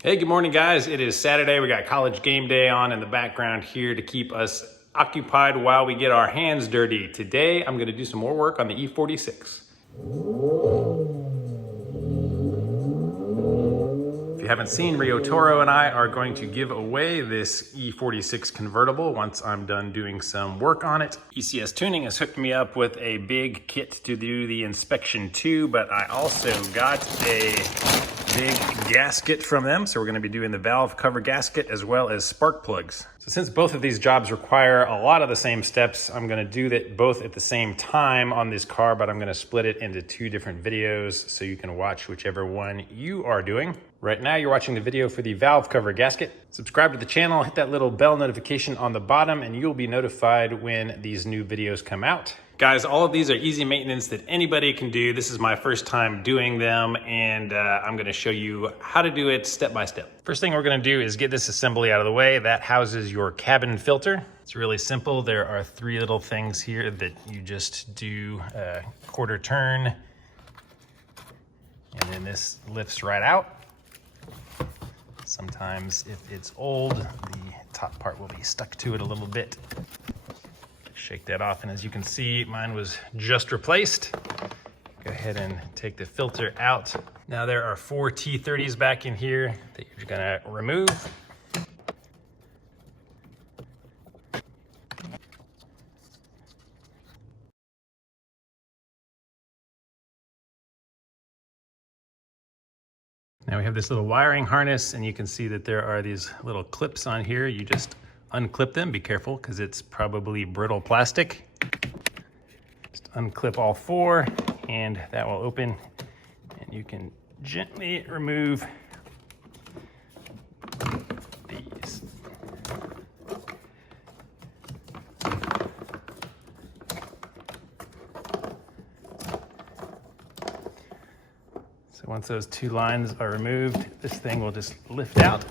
Hey, good morning, guys. It is Saturday. We got college game day on in the background here to keep us occupied while we get our hands dirty. Today, I'm going to do some more work on the E46. If you haven't seen, Rio Toro and I are going to give away this E46 convertible once I'm done doing some work on it. ECS Tuning has hooked me up with a big kit to do the inspection too, but I also got a big gasket from them. So we're going to be doing the valve cover gasket as well as spark plugs. So since both of these jobs require a lot of the same steps, I'm going to do that both at the same time on this car, but I'm going to split it into two different videos so you can watch whichever one you are doing. Right now you're watching the video for the valve cover gasket. Subscribe to the channel, hit that little bell notification on the bottom, and you'll be notified when these new videos come out. Guys, all of these are easy maintenance that anybody can do. This is my first time doing them, and I'm gonna show you how to do it step by step. First thing we're gonna do is get this assembly out of the way. That houses your cabin filter. It's really simple. There are three little things here that you just do a quarter turn, and then this lifts right out. Sometimes if it's old, the top part will be stuck to it a little bit. Shake that off, and as you can see, mine was just replaced. Go ahead and take the filter out. Now there are 4 T30s back in here that you're gonna remove. Now we have this little wiring harness, and you can see that there are these little clips on here. You just unclip them. Be careful because it's probably brittle plastic. Just unclip all 4 and that will open, and you can gently remove these. So once those 2 lines are removed, this thing will just lift out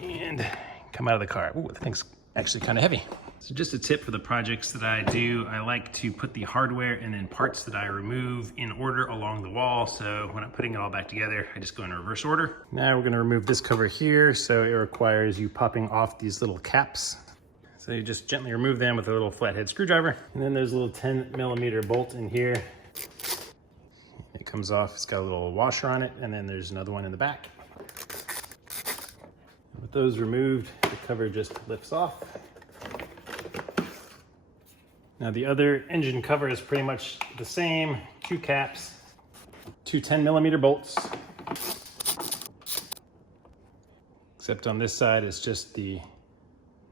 and come out of the car. Ooh, the thing's actually kind of heavy. So just a tip for the projects that I do, I like to put the hardware and then parts that I remove in order along the wall. So when I'm putting it all back together, I just go in reverse order. Now we're gonna remove this cover here. So it requires you popping off these little caps. So you just gently remove them with a little flathead screwdriver. And then there's a little 10mm bolt in here. It comes off, it's got a little washer on it, and then there's another one in the back. With those removed, the cover just lifts off. Now the other engine cover is pretty much the same, 2 caps, 2 10mm bolts. Except on this side, it's just the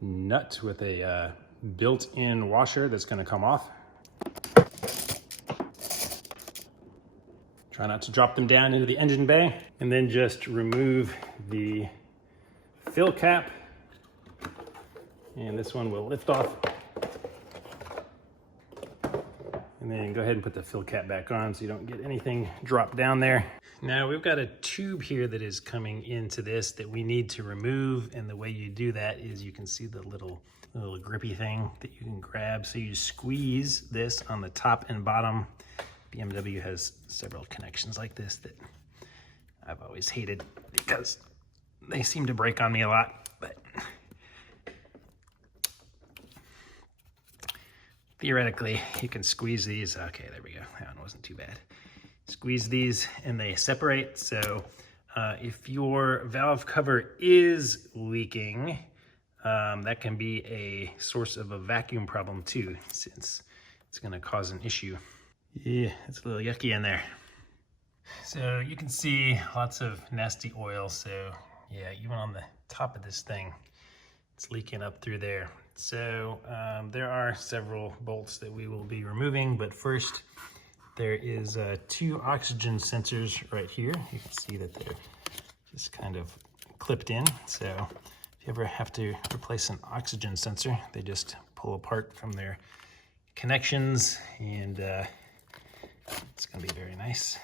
nut with a built-in washer that's gonna come off. Try not to drop them down into the engine bay, and then just remove the fill cap, and this one will lift off. And then go ahead and put the fill cap back on so you don't get anything dropped down there. Now we've got a tube here that is coming into this that we need to remove, and the way you do that is you can see the little grippy thing that you can grab. So you squeeze this on the top and bottom. BMW has several connections like this that I've always hated because they seem to break on me a lot, but theoretically you can squeeze these. Okay, there we go. That one wasn't too bad. Squeeze these and they separate. So if your valve cover is leaking, that can be a source of a vacuum problem too, since it's going to cause an issue. Yeah, it's a little yucky in there. So you can see lots of nasty oil. So yeah, even on the top of this thing, it's leaking up through there. So there are several bolts that we will be removing, but first there is 2 oxygen sensors right here. You can see that they're just kind of clipped in. So if you ever have to replace an oxygen sensor, they just pull apart from their connections, and it's gonna be very nice.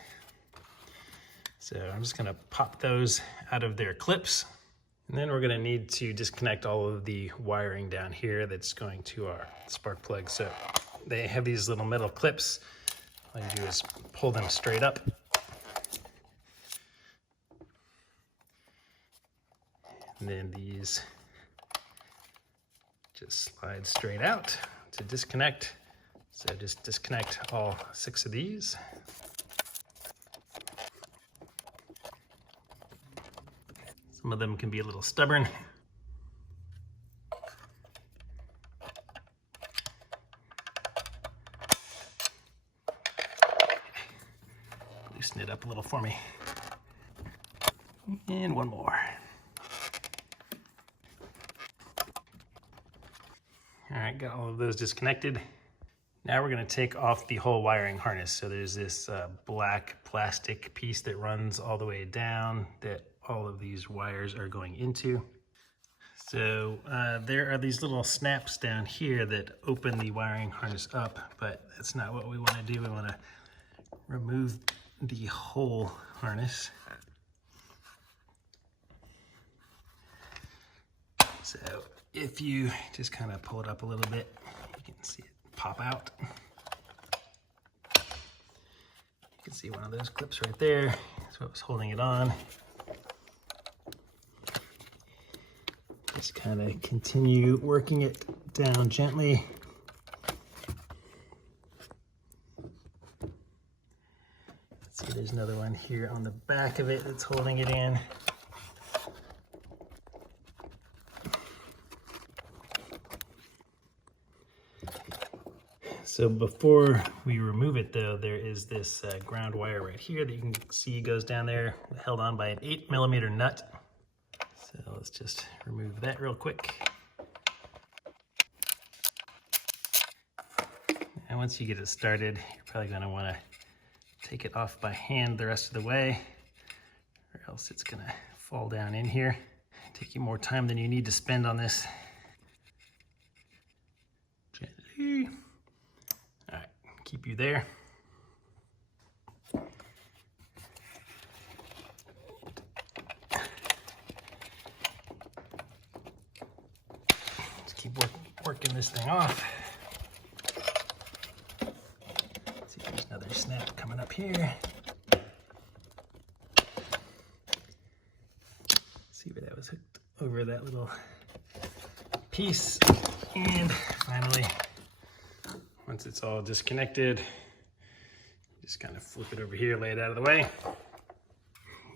So I'm just gonna pop those out of their clips. And then we're gonna need to disconnect all of the wiring down here that's going to our spark plug. So they have these little metal clips. All you do is pull them straight up. And then these just slide straight out to disconnect. So just disconnect all 6 of these. Some of them can be a little stubborn. Loosen it up a little for me. And one more. All right, got all of those disconnected. Now we're gonna take off the whole wiring harness. So there's this black plastic piece that runs all the way down that all of these wires are going into. So there are these little snaps down here that open the wiring harness up, but that's not what we wanna do. We wanna remove the whole harness. So if you just kind of pull it up a little bit, you can see it pop out. You can see one of those clips right there. That's what was holding it on. Just kind of continue working it down gently. Let's see, there's another one here on the back of it that's holding it in. So before we remove it though, there is this ground wire right here that you can see goes down there, held on by an 8mm nut. So let's just remove that real quick. And once you get it started, you're probably gonna wanna take it off by hand the rest of the way, or else it's gonna fall down in here. Take you more time than you need to spend on this. Gently. All right, keep you there. Just keep working this thing off. Let's see, there's another snap coming up here. See where that was hooked over that little piece. And finally, once it's all disconnected, just kind of flip it over here, lay it out of the way.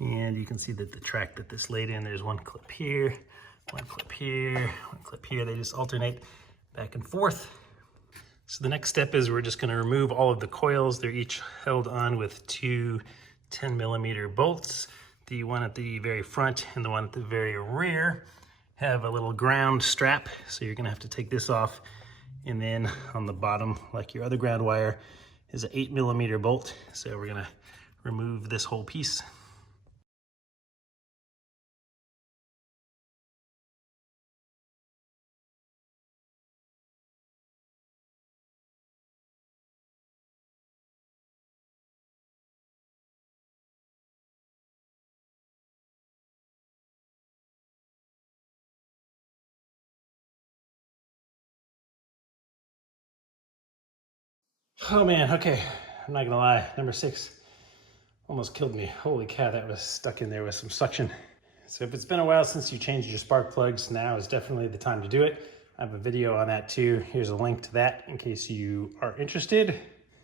And you can see that the track that this laid in, there's one clip here, one clip here, one clip here. They just alternate back and forth. So the next step is we're just gonna remove all of the coils. They're each held on with 2 10mm bolts. The one at the very front and the one at the very rear have a little ground strap. So you're gonna have to take this off. And then on the bottom, like your other ground wire, is an 8mm bolt. So we're gonna remove this whole piece. Oh man, okay, I'm not gonna lie, number 6 almost killed me. Holy cow, that was stuck in there with some suction. So if it's been a while since you changed your spark plugs, now is definitely the time to do it. I have a video on that too. Here's a link to that in case you are interested.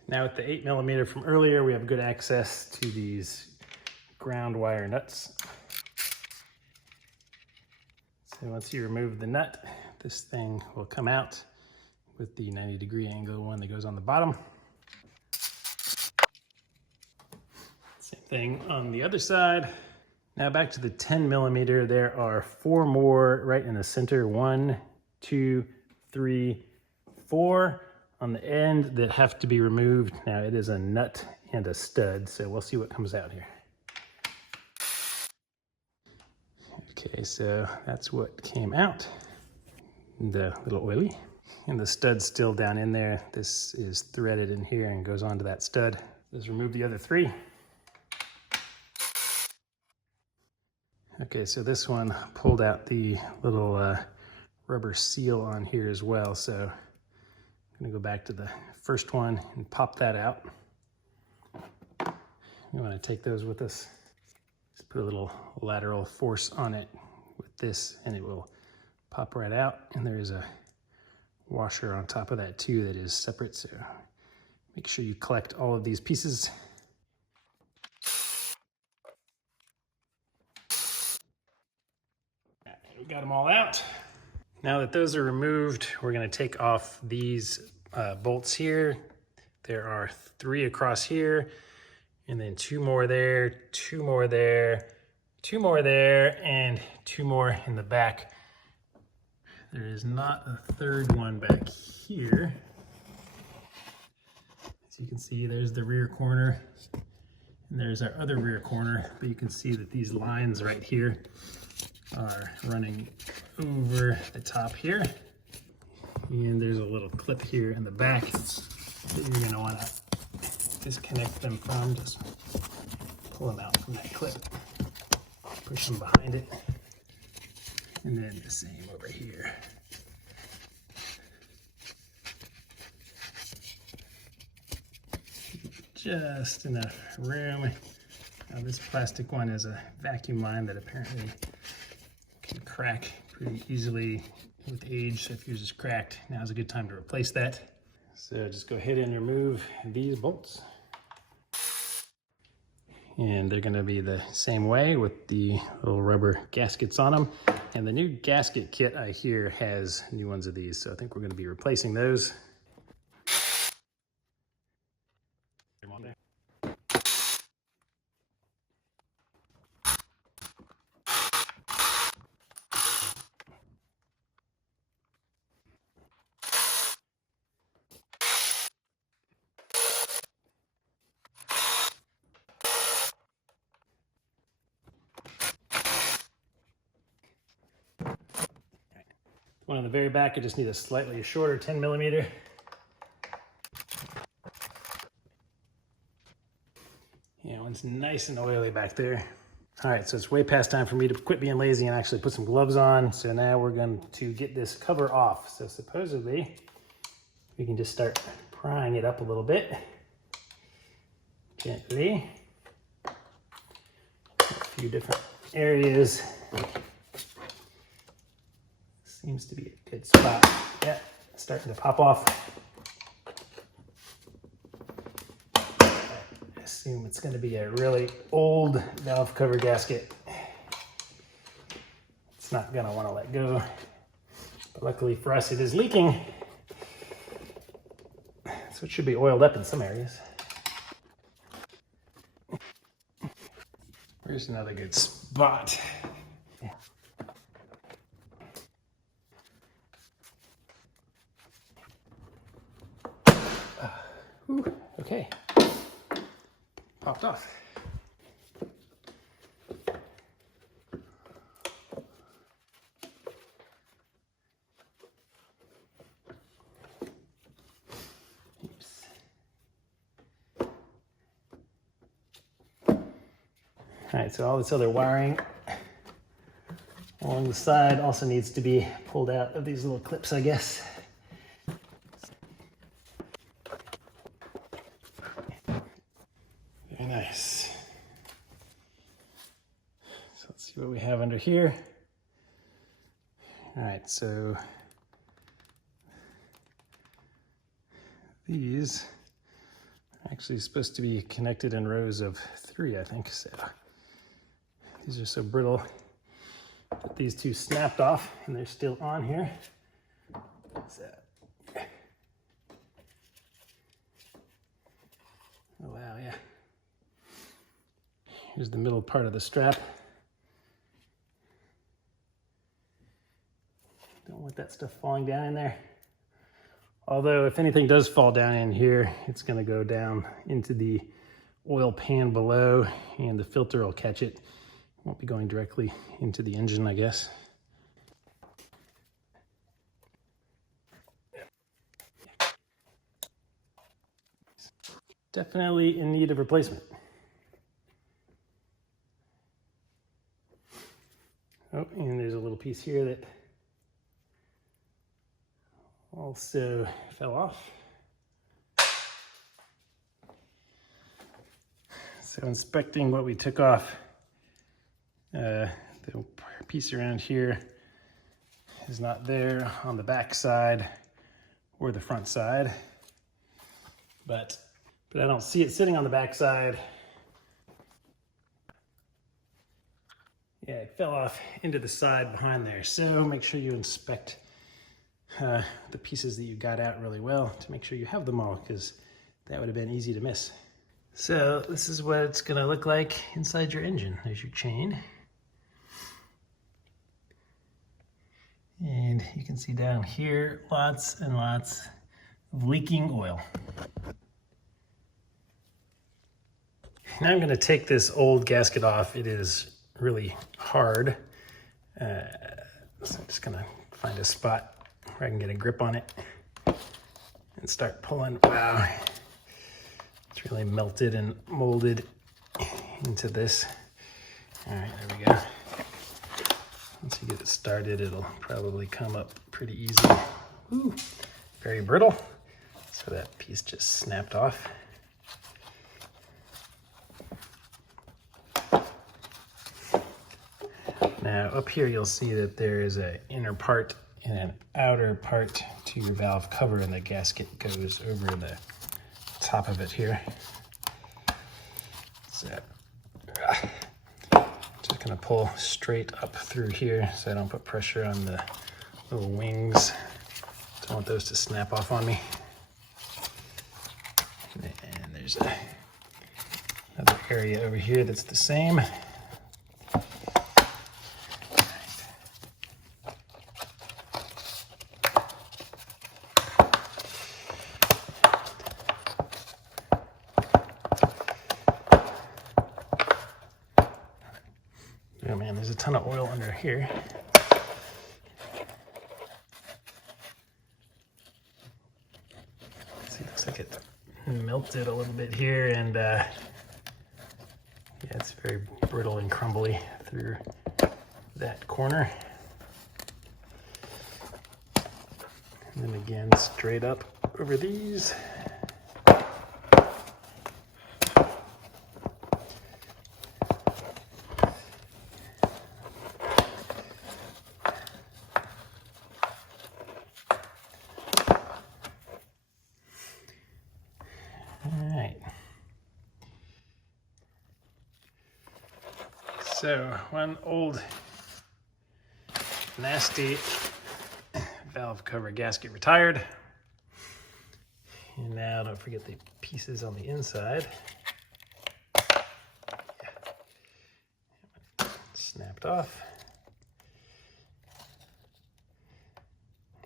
Now with the 8mm from earlier, we have good access to these ground wire nuts. So once you remove the nut, this thing will come out with the 90-degree angle one that goes on the bottom. Same thing on the other side. Now back to the 10mm, there are 4 more right in the center. 1, 2, 3, 4 on the end that have to be removed. Now it is a nut and a stud, so we'll see what comes out here. Okay, so that's what came out. The little oily. And the stud's still down in there. This is threaded in here and goes onto that stud. Let's remove the other 3. Okay, so this one pulled out the little rubber seal on here as well. So I'm gonna go back to the first one and pop that out. We wanna take those with us. Just put a little lateral force on it. with this and it will pop right out. And there is a washer on top of that too that is separate. So make sure you collect all of these pieces. We got them all out. Now that those are removed, we're going to take off these bolts here. There are 3 across here, and then 2 more there, 2 more there, 2 more there, and 2 more in the back. There is not a 3rd one back here. As you can see, there's the rear corner, and there's our other rear corner, but you can see that these lines right here are running over the top here. And there's a little clip here in the back that you're going to want to disconnect them from. Just pull them out from that clip, push them behind it, and then the same over here. Just enough room. Now this plastic one is a vacuum line that apparently can crack pretty easily with age. So if yours is cracked, now's a good time to replace that. So just go ahead and remove these bolts. And they're gonna be the same way with the little rubber gaskets on them. And the new gasket kit I hear has new ones of these. So I think we're gonna be replacing those. One on the very back, I just need a slightly shorter 10mm. Yeah, one's nice and oily back there. All right, so it's way past time for me to quit being lazy and actually put some gloves on. So now we're going to get this cover off. So supposedly we can just start prying it up a little bit. Gently. A few different areas. Seems to be a good spot. Yeah, it's starting to pop off. I assume it's going to be a really old valve cover gasket. It's not going to want to let go. But luckily for us, it is leaking. So it should be oiled up in some areas. Where's another good spot? Yeah. Okay, popped off. Oops. All right, so all this other wiring along the side also needs to be pulled out of these little clips, I guess. Very nice. So let's see what we have under here. All right, so these are actually supposed to be connected in rows of 3, I think. So these are so brittle that these 2 snapped off and they're still on here. So, oh wow, yeah. Here's the middle part of the strap. Don't want that stuff falling down in there. Although if anything does fall down in here, it's gonna go down into the oil pan below and the filter will catch it. Won't be going directly into the engine, I guess. Definitely in need of replacement. Oh, and there's a little piece here that also fell off. So inspecting what we took off, the piece around here is not there on the back side or the front side, but I don't see it sitting on the back side. Yeah, it fell off into the side behind there. So make sure you inspect the pieces that you got out really well to make sure you have them all, because that would have been easy to miss. So this is what it's gonna look like inside your engine. There's your chain. And you can see down here, lots and lots of leaking oil. Now I'm gonna take this old gasket off. It is really hard. So I'm just gonna find a spot where I can get a grip on it and start pulling. Wow, it's really melted and molded into this. All right, there we go. Once you get it started, it'll probably come up pretty easy. Ooh, very brittle. So that piece just snapped off. Now up here you'll see that there is an inner part and an outer part to your valve cover, and the gasket goes over the top of it here. So just gonna pull straight up through here so I don't put pressure on the little wings. Don't want those to snap off on me. And there's another area over here that's the same. Oh man, there's a ton of oil under here. See, looks like it melted a little bit here, and yeah, it's very brittle and crumbly through that corner. And then again, straight up over these. So one old nasty valve cover gasket retired. And now don't forget the pieces on the inside. Snapped off.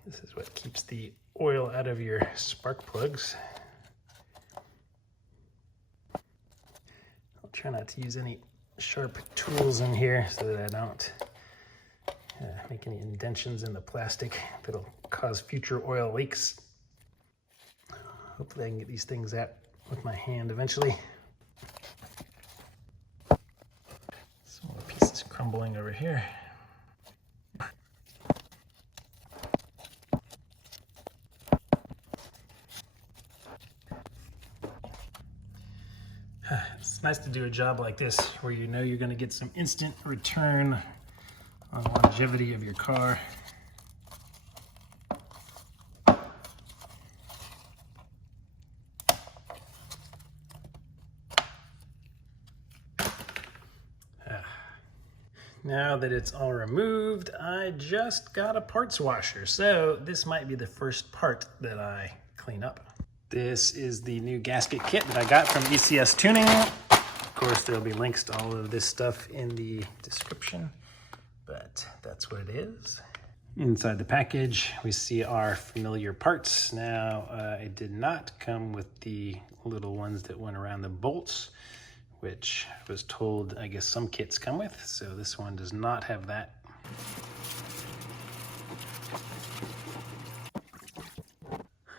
This is what keeps the oil out of your spark plugs. I'll try not to use any sharp tools in here so that I don't make any indentions in the plastic that'll cause future oil leaks. Hopefully I can get these things out with my hand eventually. Some more pieces crumbling over here. It's nice to do a job like this where you know you're going to get some instant return on longevity of your car. Now that it's all removed, I just got a parts washer. So this might be the first part that I clean up. This is the new gasket kit that I got from ECS Tuning. Of course, there'll be links to all of this stuff in the description, but that's what it is. Inside the package, we see our familiar parts. Now, it did not come with the little ones that went around the bolts, which I was told, I guess, some kits come with. So this one does not have that.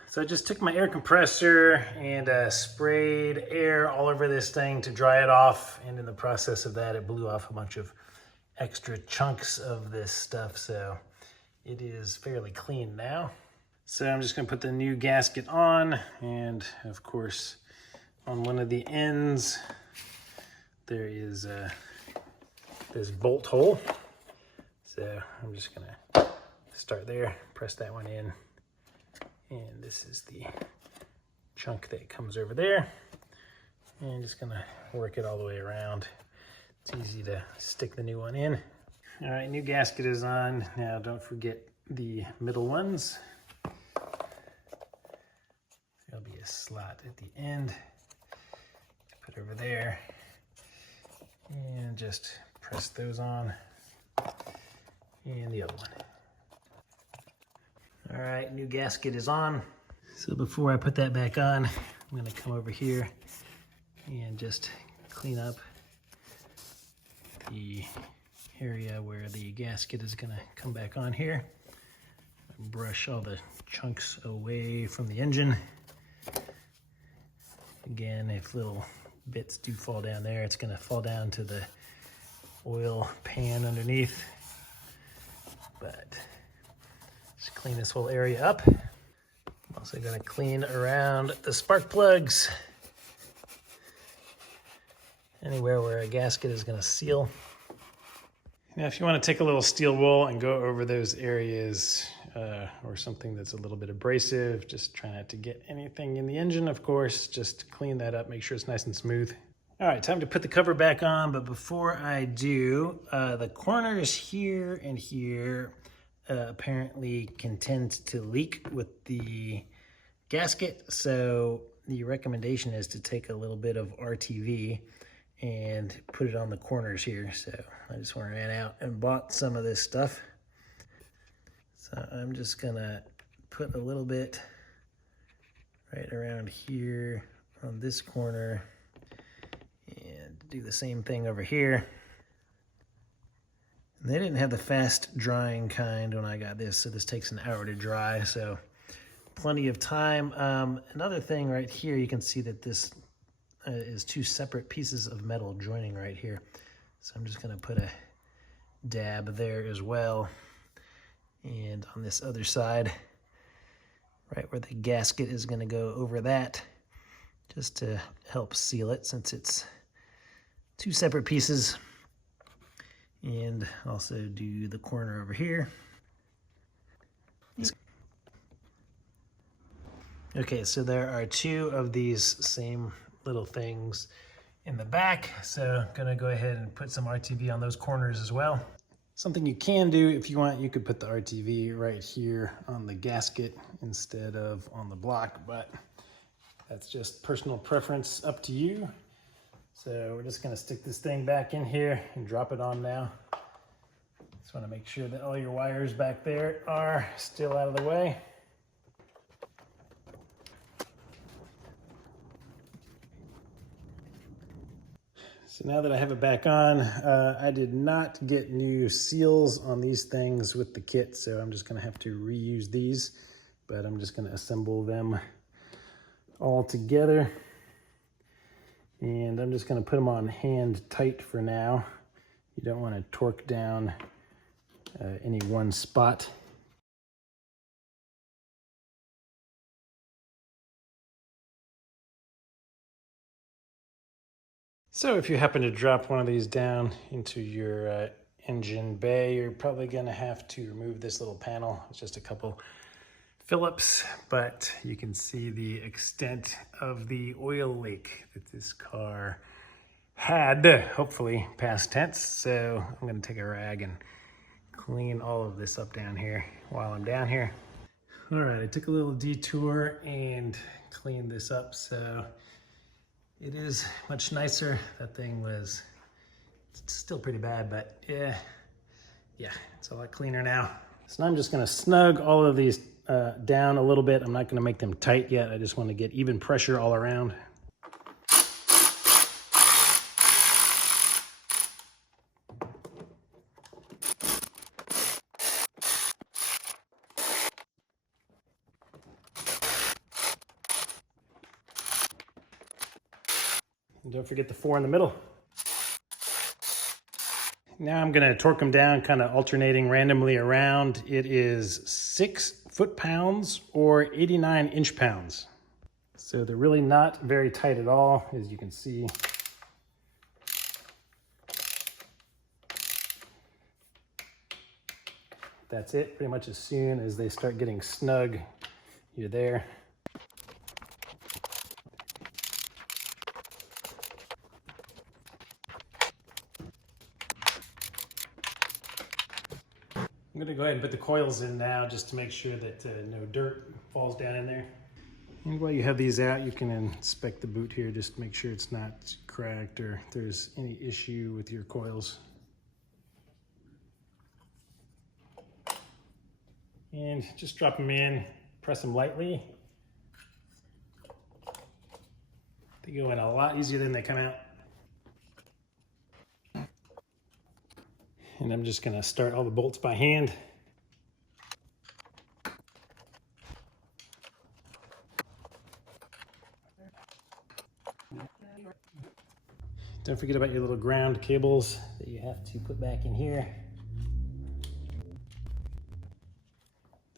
So I just took my air compressor and sprayed air all over this thing to dry it off. And in the process of that, it blew off a bunch of extra chunks of this stuff. So it is fairly clean now. So I'm just gonna put the new gasket on. And of course, on one of the ends, there is this bolt hole So I'm just gonna start there, press that one in. And this is the chunk that comes over there. And just gonna work it all the way around. It's easy to stick the new one in. All right, new gasket is on. Now don't forget the middle ones. There'll be a slot at the end. Put over there. And just press those on. And the other one. All right, new gasket is on. So before I put that back on, I'm gonna come over here and just clean up the area where the gasket is gonna come back on here. Brush all the chunks away from the engine. Again, if little bits do fall down there, it's gonna fall down to the oil pan underneath. But just clean this whole area up. I'm also gonna clean around the spark plugs. Anywhere where a gasket is gonna seal. Now, if you want to take a little steel wool and go over those areas or something that's a little bit abrasive, just try not to get anything in the engine, of course. Just clean that up, make sure it's nice and smooth. All right, time to put the cover back on, but before I do, the corners here and here apparently can tend to leak with the gasket, so the recommendation is to take a little bit of RTV and put it on the corners here. So I just ran out and bought some of this stuff. So I'm just gonna put a little bit right around here on this corner and do the same thing over here. And they didn't have the fast drying kind when I got this, so this takes an hour to dry, so plenty of time. Another thing right here, you can see that this is two separate pieces of metal joining right here. So I'm just gonna put a dab there as well. And on this other side, right where the gasket is gonna go over that, just to help seal it since it's two separate pieces. And also do the corner over here. Okay, so there are two of these same little things in the back. So I'm gonna go ahead and put some RTV on those corners as well. Something you can do if you want, you could put the RTV right here on the gasket instead of on the block, but that's just personal preference, up to you. So we're just gonna stick this thing back in here and drop it on now. Just wanna make sure that all your wires back there are still out of the way. So now that I have it back on, I did not get new seals on these things with the kit, so I'm just gonna have to reuse these, but I'm just gonna assemble them all together. And I'm just gonna put them on hand tight for now. You don't wanna torque down any one spot. So if you happen to drop one of these down into your engine bay, you're probably gonna have to remove this little panel. It's just a couple Phillips, but you can see the extent of the oil leak that this car had, hopefully past tense. So I'm gonna take a rag and clean all of this up down here while I'm down here. All right, I took a little detour and cleaned this up. So it is much nicer. That thing was still pretty bad, but yeah, it's a lot cleaner now. So now I'm just gonna snug all of these down a little bit. I'm not gonna make them tight yet. I just wanna get even pressure all around. And don't forget the 4 in the middle. Now I'm gonna torque them down, kind of alternating randomly around. It is 6 foot-pounds or 89 inch-pounds. So they're really not very tight at all, as you can see. That's it. Pretty much as soon as they start getting snug, you're there. I'm going to go ahead and put the coils in now just to make sure that no dirt falls down in there. And while you have these out, you can inspect the boot here just to make sure it's not cracked or if there's any issue with your coils. And just drop them in, press them lightly. They go in a lot easier than they come out. And I'm just going to start all the bolts by hand. Don't forget about your little ground cables that you have to put back in here.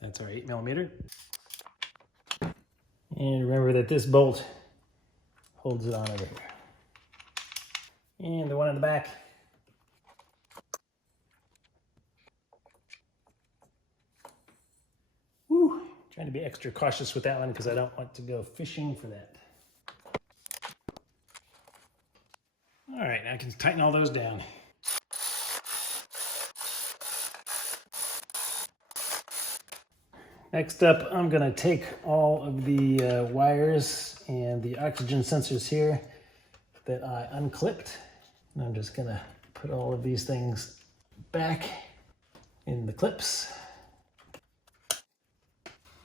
That's our 8mm. And remember that this bolt holds it on over here. And the one in the back. Woo! Trying to be extra cautious with that one because I don't want to go fishing for that. All right, now I can tighten all those down. Next up, I'm gonna take all of the wires and the oxygen sensors here that I unclipped. And I'm just gonna put all of these things back in the clips.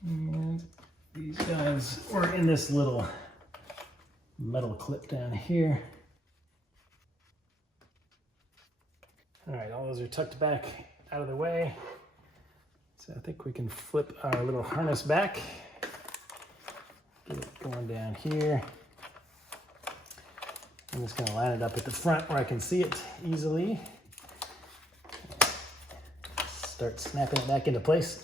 And these guys were in this little metal clip down here. All right, all those are tucked back out of the way. So I think we can flip our little harness back. Get it going down here. I'm just gonna line it up at the front where I can see it easily. Start snapping it back into place.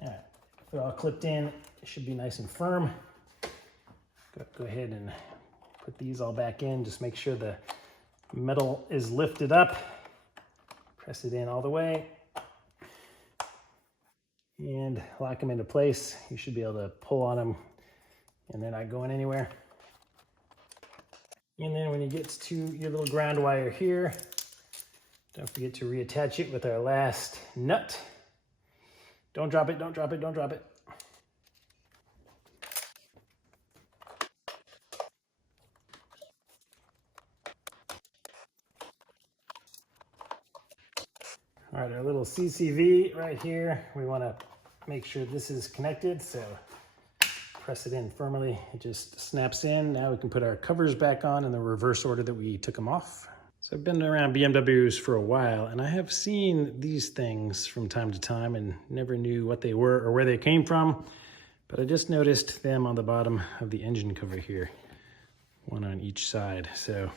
All right, if they're all clipped in, it should be nice and firm. Go ahead and put these all back in. Just make sure the metal is lifted up. Press it in all the way. And lock them into place. You should be able to pull on them and they're not going anywhere. And then when you get to your little ground wire here, don't forget to reattach it with our last nut. Don't drop it, don't drop it, don't drop it. All right, our little CCV right here, we want to make sure this is connected, so press it in firmly. It just snaps in. Now we can put our covers back on in the reverse order that we took them off. So I've been around BMWs for a while, and I have seen these things from time to time and never knew what they were or where they came from, but I just noticed them on the bottom of the engine cover here, one on each side. So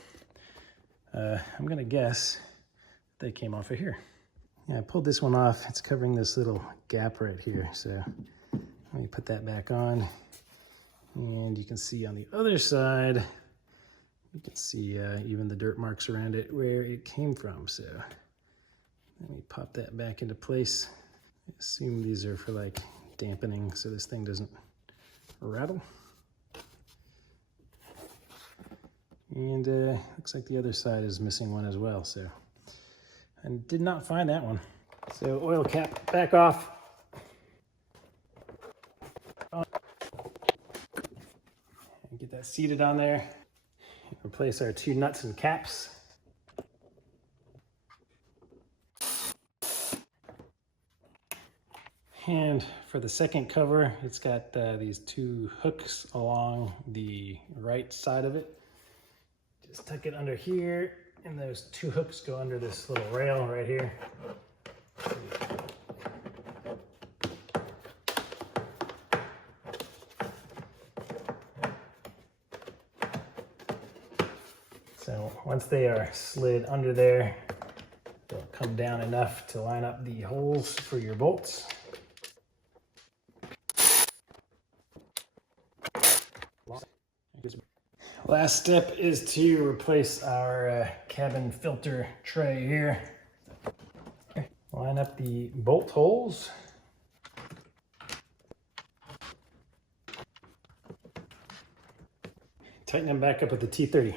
I'm gonna guess they came off of here. Yeah, I pulled this one off. It's covering this little gap right here. So let me put that back on. And you can see on the other side, you can see even the dirt marks around it where it came from. So let me pop that back into place. I assume these are for like dampening so this thing doesn't rattle. And looks like the other side is missing one as well. So I did not find that one. So oil cap back off. And get that seated on there. Replace our two nuts and caps. And for the second cover, it's got these two hooks along the right side of it. Just tuck it under here, and those two hooks go under this little rail right here. So once they are slid under there, they'll come down enough to line up the holes for your bolts. Last step is to replace our cabin filter tray here. Line up the bolt holes. Tighten them back up with the T30.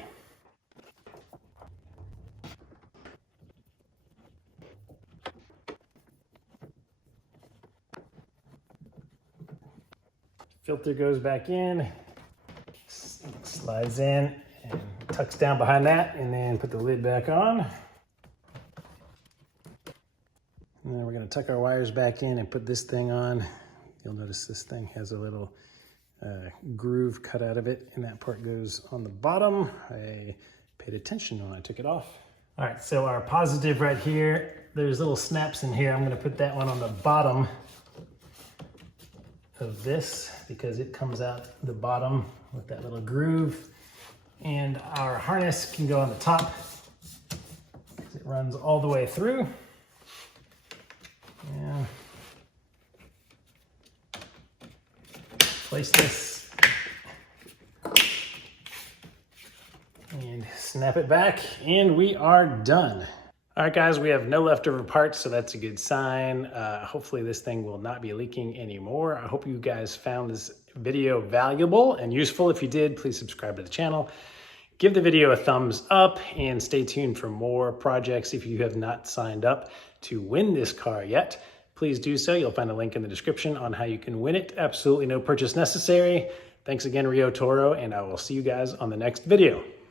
Filter goes back in, slides in and tucks down behind that, and then put the lid back on. And then we're going to tuck our wires back in and put this thing on. You'll notice this thing has a little groove cut out of it, and that part goes on the bottom. I paid attention when I took it off. All right, so our positive right here, there's little snaps in here. I'm going to put that one on the bottom of this because it comes out the bottom with that little groove. And our harness can go on the top because it runs all the way through. Yeah. Place this and snap it back, and we are done. All right, guys, we have no leftover parts, so that's a good sign. Hopefully this thing will not be leaking anymore. I hope you guys found this video valuable and useful. If you did, please subscribe to the channel. Give the video a thumbs up and stay tuned for more projects. If you have not signed up to win this car yet, please do so. You'll find a link in the description on how you can win it. Absolutely no purchase necessary. Thanks again, Rio Toro, and I will see you guys on the next video.